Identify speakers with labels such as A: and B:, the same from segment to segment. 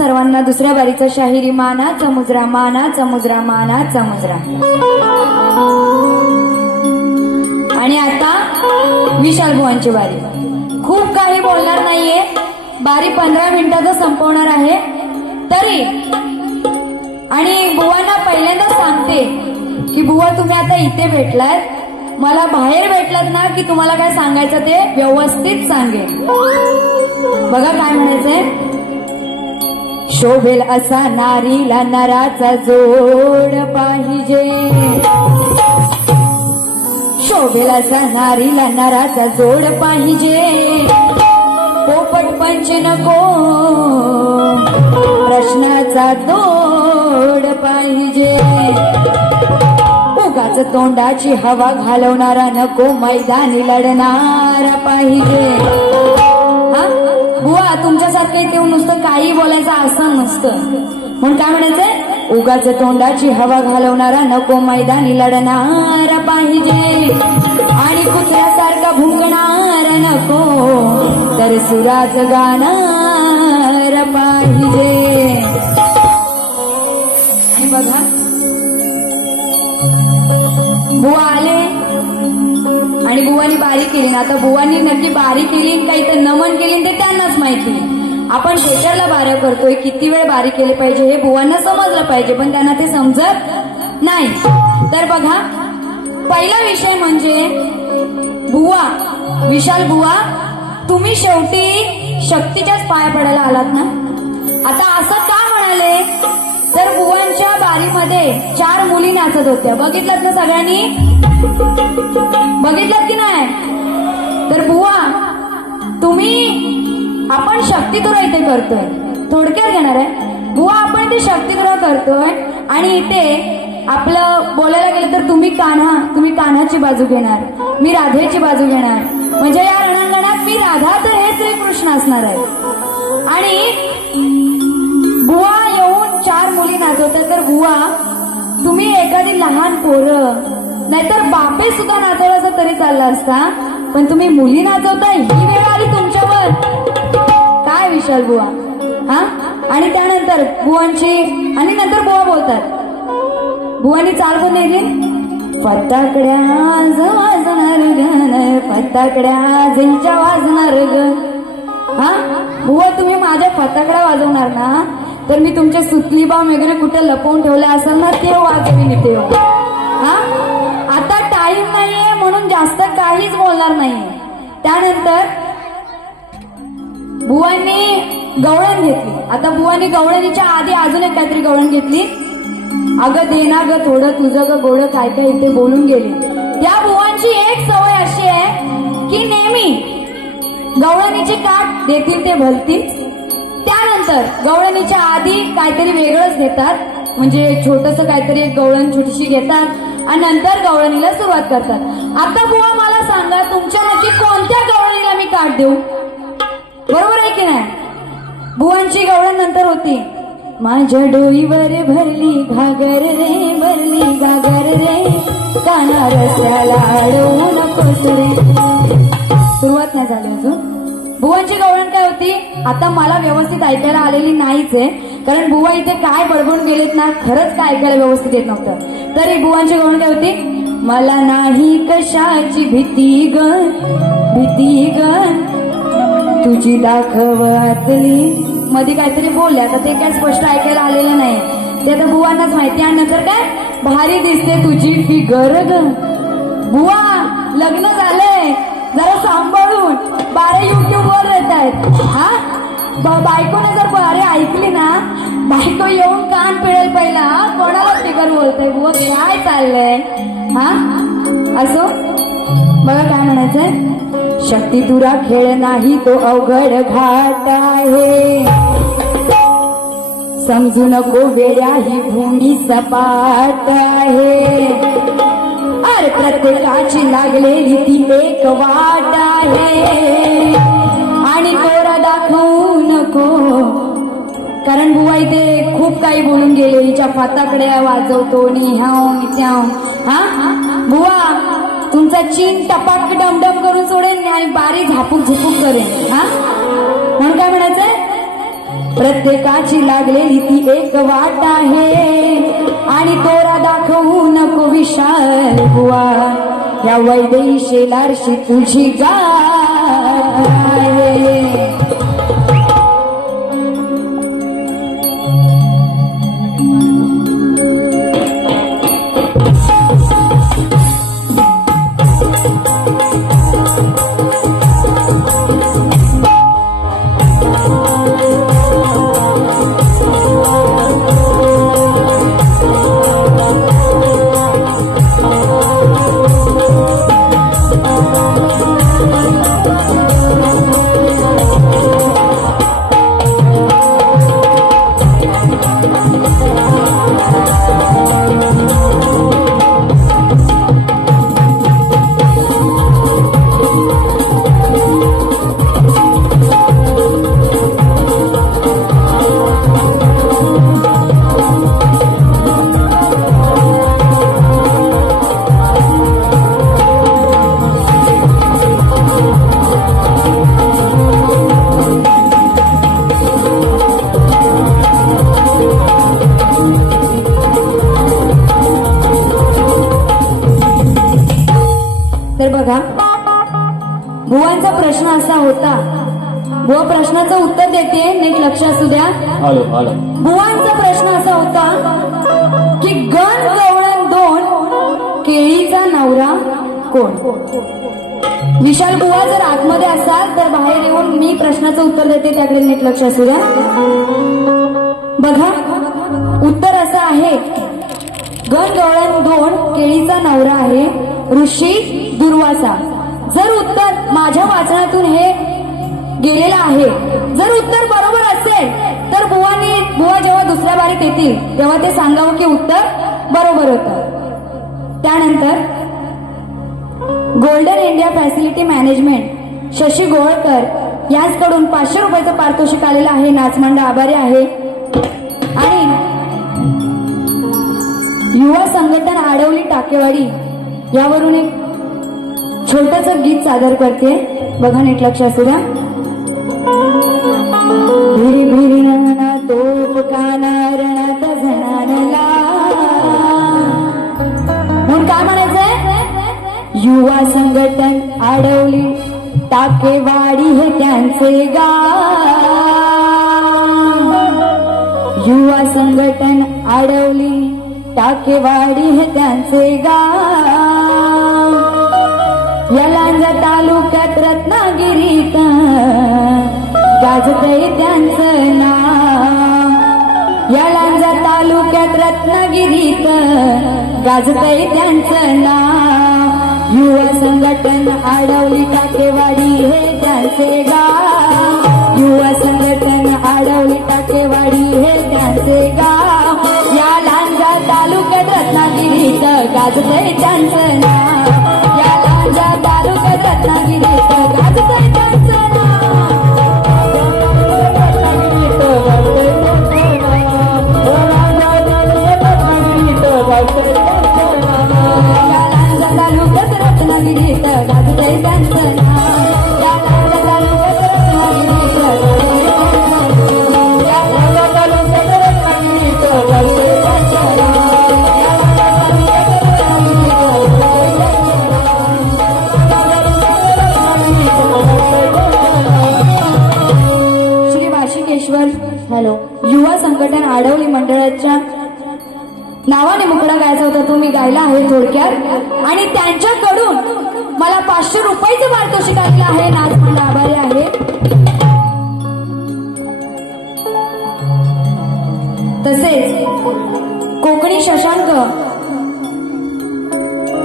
A: सर्वांना दुसऱ्या बारीचा शाहिरी माना चमुजरा माना चमुजरा माना चमुजरा. आणि आता विशाल भुवांची बारी खूप काही बोलणार नाहीये. बारी पंधरा मिनिटातच संपवणार आहे. तरी आणि बुवांना पहिल्यांदा सांगते की बुवा तुम्ही आता इथे भेटलाय. मला बाहेर भेटलात ना की तुम्हाला काय सांगायचं ते व्यवस्थित सांगेल बघा काय म्हणायचंय. शोभेल असा नारीला नराचा जोड पाहिजे. शोभेल असा नारीला नराचा जोड पाहिजे. पोपट पंच नको प्रश्नाचा तोड पाहिजे. उगाच तोंडाची हवा घालवणारा नको मैदानी लढणारा पाहिजे. बुवा तुमच्या इथे येऊन नुसतं काही बोलायचं असं नसतं. म्हणून काय म्हणायचंय? उगाच तोंडाची हवा घालवणारा नको मैदानी लढणार पाहिजे. आणि कुठल्यासारखा भुंकणार नको तर सुरात गाणार पाहिजे. आणि बघा बुवा आले. आणि बुवानी बारी केली ना आता बुवानी नक्की बारी केली काही तर नमन केली ते त्यांनाच माहिती. आपण थिएटरला बाऱ्या करतोय किती वेळ बारी केली पाहिजे हे बुवांना समजलं पाहिजे पण त्यांना ते समजत नाही. तर बघा पहिला विषय म्हणजे बुवा विशाल बुवा तुम्ही शेवटी शक्तीच्याच पाया पडायला आलात ना? आता असं का म्हणाले? तर बुवांच्या बारीमध्ये चार मुली नाचत होत्या. बघितलं ना सगळ्यांनी? बघितलं की नाही? तर बुवा तुम्ही आपण शक्तिगृह इथे करतोय. थोडक्यात घेणार आहे. बुवा आपण इथे शक्तीगृह करतोय आणि इथे आपलं बोलायला गेलं तर तुम्ही कान्हा तुम्ही कान्हाची बाजू घेणार. मी राधेची बाजू घेणार. म्हणजे या रणांगणात मी राधा तर हे श्रीकृष्ण असणार आहे. आणि बुवा येऊन चार मुली नाचवतात. तर बुवा तुम्ही एखादी लहान पोरं नाहीतर बापे सुद्धा नाचवलं तरी चाललं असता पण तुम्ही मुली नाचवताय ही वेळ आली तुमच्यावर. काय विशाल बुवा? हा? आणि त्यानंतर बुवांची आणि नंतर बुवा बोलतात. बुवानी चाल पण नाही दिली फटाकड्या आज वाजणार गण फटाकड्या जिंच्या वाजणार गण. हा? बुवा तुम्ही माझ्या फटाकड्या वाजवणार ना? तर मी तुमच्या सुतली बाम वगैरे कुठे लपवून ठेवलं असेल ना ते वाजवीन इथे हा? आता टाइम नाहीये म्हणून जास्त काहीच बोलणार नाहीये. त्यानंतर बुवांनी गवळण घेतली. आता बुवांनी गवळणीच्या आधी अजून एक काहीतरी गवळण घेतली. अगं दे ना ग थोडं तुझं ग गोड काय काय इथे बोलून गेली. त्या बुवांची एक सवय अशी आहे की नेहमी गवळणीची काठ देतील ते भलतील त्यानंतर गवळणीच्या आधी काहीतरी वेगळंच घेतात. म्हणजे छोटस काहीतरी एक गवळण छोटीशी घेतात आणि नंतर गवळणीला सुरुवात करतात. आता बुवा मला सांगा तुमच्या नक्की कोणत्या गवळणीला मी काठ देऊ? बरोबर आहे की नाही? बुवांची गवळण नंतर होती. माझ्या डोईवर भरली घागर रे भरली घागर रे. काना रस्त्याला अडवू नकोस रे. सुरुवात नाही झाली अजून. बुवांची गवळण काय होती? आता मला व्यवस्थित ऐकायला आलेली नाहीच आहे. कारण बुवा इथे काय बडबडून गेलेत ना खरंच काय ऐकायला व्यवस्थित येत नव्हतं. तरी बुवांची गवळण काय होती? मला नाही कशाची भीती गण भीती गण तुझी दाखवातली मध्ये काहीतरी बोलले. आता ते काय स्पष्ट ऐकायला आलेलं नाही. ते तर बुवांनाच माहिती आणि नंतर काय? भारी दिसते तुझी फिगर ग. बुवा लग्न झालंय. जरा सांभाळून. बारा युट्यूब वर येत आहेत. हा? ब- बायकोने जर बारे ऐकली ना बायको येऊन कान पिळेल पहिला. कोणाला फिगर बोलतोय बुवा? काय चाललंय? हा? असो? बघा काय म्हणायचंय? शक्ती तुरा खेळ नाही तो अवघड घाट आहे. समजू नको वेड्या ही भूमी सपाट आहे. अरे प्रत्येकाची लागलेली ती एक वाट आहे. आणि तोरा दाखवू नको. कारण बुवा इथे खूप काही बोलून गेले हिच्या फाताकड्या वाजवतो नि ह्या नि हा? बुवा तुमचा चीन टपाक डमडम करून सोडेन आणि बारी झापूक झुपूक करेन. हा? म्हणून काय म्हणायचंय? प्रत्येकाची लागलेली ती एक वाट आहे. आणि तोरा दाखवू नको विशाल बुवा. या वैदेशी शेलारशी तुझी गाय. कोण? विशाल बुवा जर आतमध्ये असाल तर बाहेर येऊन मी प्रश्नाचं उत्तर देते त्याकडे नीट लक्ष असू द्या. बघा उत्तर असं आहे गण गवळण दोन केळीचा नवरा आहे ऋषी दुर्वासा. जर उत्तर माझ्या वाचनातून हे गेलेलं आहे जर उत्तर बरोबर असेल तर बुवानी बुवा जेव्हा दुसऱ्या बारीत येतील तेव्हा ते सांगावं की उत्तर बरोबर होतं. त्यानंतर golden India facility management Shashi Golkar याचकडून पाचशे रुपयाचं पारितोषिक आलेलं आहे. नाचमंडळ आभारी आहे. आणि युवा संघटन आडवली टाकेवाडी यावरून एक छोटस गीत सादर करते. बघा नीट लक्ष असू द्या भिरी भिरी नमना काना युवा संघटन आडवली टाकेवाडी हे त्यांचे गाव. युवा संघटन आडवली टाकेवाडी हे त्यांचे गाव. या लांजा तालुक्यात रत्नागिरीत गाजतय त्यांचं नाव. या लांजा तालुक्यात रत्नागिरीत गाजतय त्यांचं नाव. युवा संघटन आडवली टाकेवाडी हे त्यांचे गाव. युवा संघटन आडवली टाकेवाडी हे त्यांचे गाव. या लांजा तालुक्यात रत्नागिरीत गाजतय त्यांचं नाव. ओंकारेश्वर हॅलो. युवा संघटन आडवली मंडळाच्या नावाने मुकडा गायचा होता तुम्ही गायला आहे थोडक्यात. आणि त्यांच्याकडून मला पाचशे रुपयाचं पारितोषिक आलेलं आहे. नाच मला आभारी आहे. तसेच कोकणी शशांक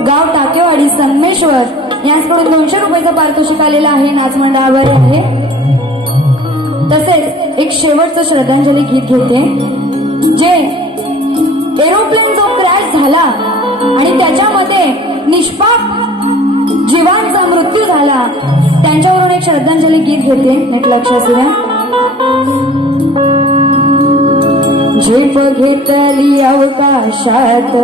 A: गाव टाकेवाडी संगमेश्वर यांच्याकडून दोनशे रुपयाचं पारितोषिक आलेलं आहे. नाच मंडळावर आहे. तसेच एक शेवटचं श्रद्धांजली गीत घेते जे एरोप्लेन जो क्रॅश झाला आणि त्याच्यामध्ये निष्पाप जीवांचा मृत्यू झाला त्यांच्यावरून एक श्रद्धांजली गीत घेते नीट लक्ष असू द्या झेप घेतली अवकाशात.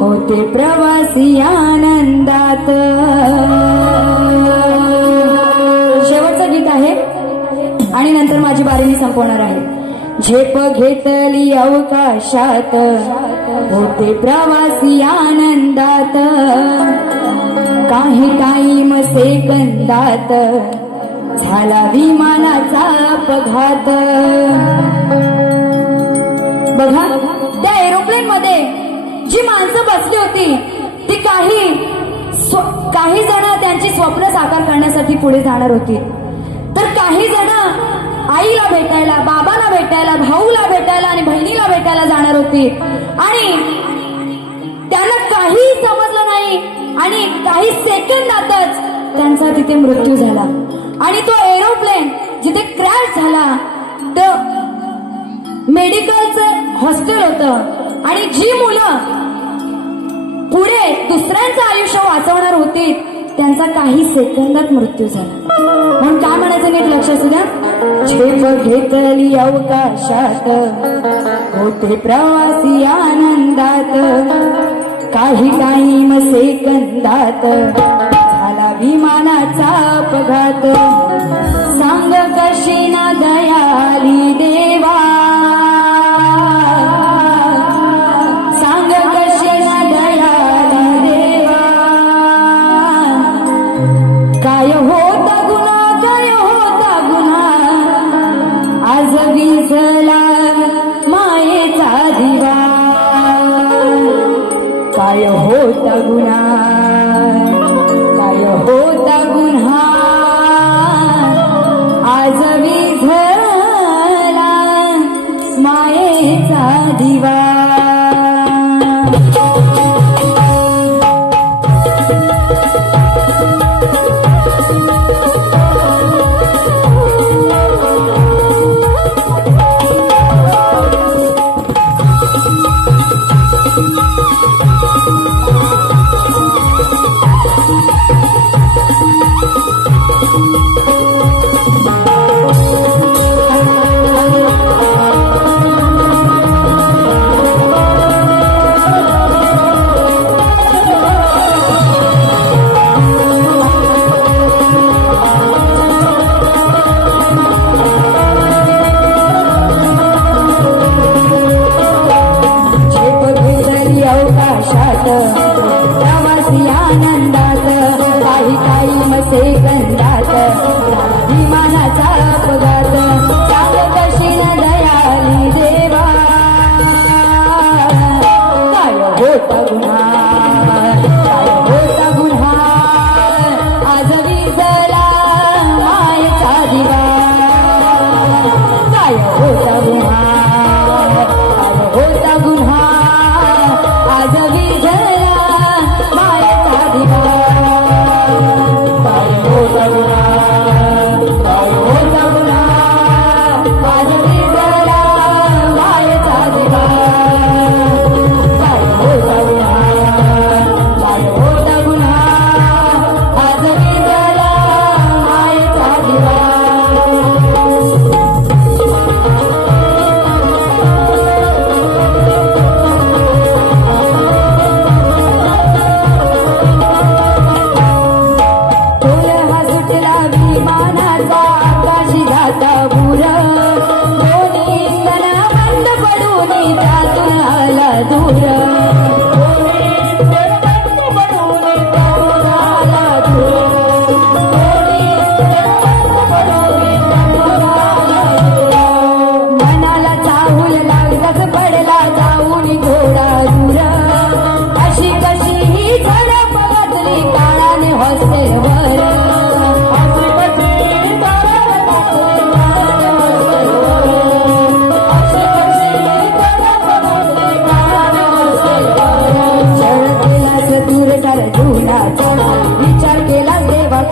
A: होते प्रवासी आनंदात. आणि नंतर माझी बारी मी संपवणार आहे. झेप घेतली अवकाशात होते प्रवासी आनंदात. काही टाईम सेकंदात झाला विमानाचा अपघात. बघा त्या एरोप्लेन मध्ये जी माणसं बसली होती ती काही स्व- काही जण त्यांची स्वप्न साकार करण्यासाठी पुढे जाणार होती. तर काही जण आईला भेटायला बाबांना भेटायला भाऊला भेटायला आणि बहिणीला भेटायला जाणार होती. आणि त्यांना काही समजलं नाही आणि काही सेकंदातच त्यांचा तिथे मृत्यू झाला. आणि तो एरोप्लेन जिथे क्रॅश झाला तर मेडिकलचं हॉस्टेल होतं. आणि जी मुलं पुढे दुसऱ्यांचं आयुष्य वाचवणार होती त्यांचा काही सेकंदात मृत्यू झाला. म्हणून काय म्हणायचं नीट लक्ष असू द्या झेप घेतली अवकाशात. होते प्रवासी आनंदात. काही टाईम सेकंदात. झाला विमानाचा अपघात. सांग कशी ना दयाली देवा. आकाशात प्रवासी आनंदात काही काही मसे गंदा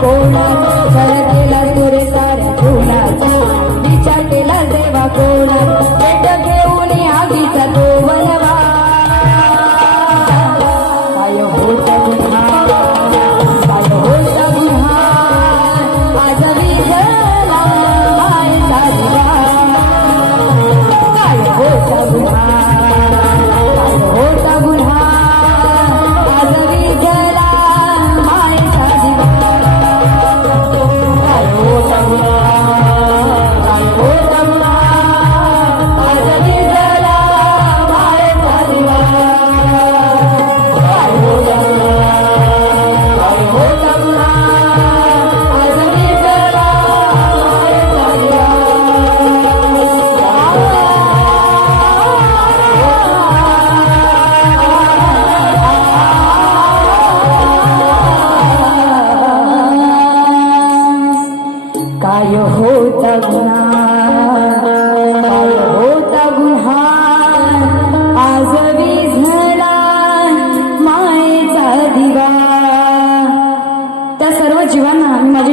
A: कोना पर दिल तुरे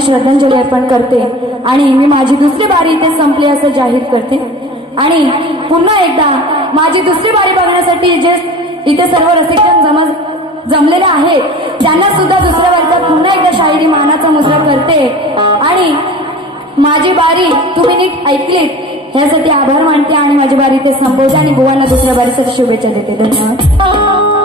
A: श्रद्धांजली अर्पण करते आणि मी माझी दुसरी बारी इथे संपली असं जाहीर करते. आणि पुन्हा एकदा माझी दुसरी बारी बघण्यासाठी जे इथे सर्व रसिकजन जमा जमलेले आहेत त्यांना सुद्धा दुसऱ्या वर्गात पुन्हा एकदा शाहिरी मानाचा मुजरा करते. आणि माझी बारी तुम्ही नीट ऐकलीत यासाठी आभार मानते आणि माझी बारी इथे संपवते आणि बुवांना दुसऱ्या बारीसाठी शुभेच्छा देते. धन्यवाद.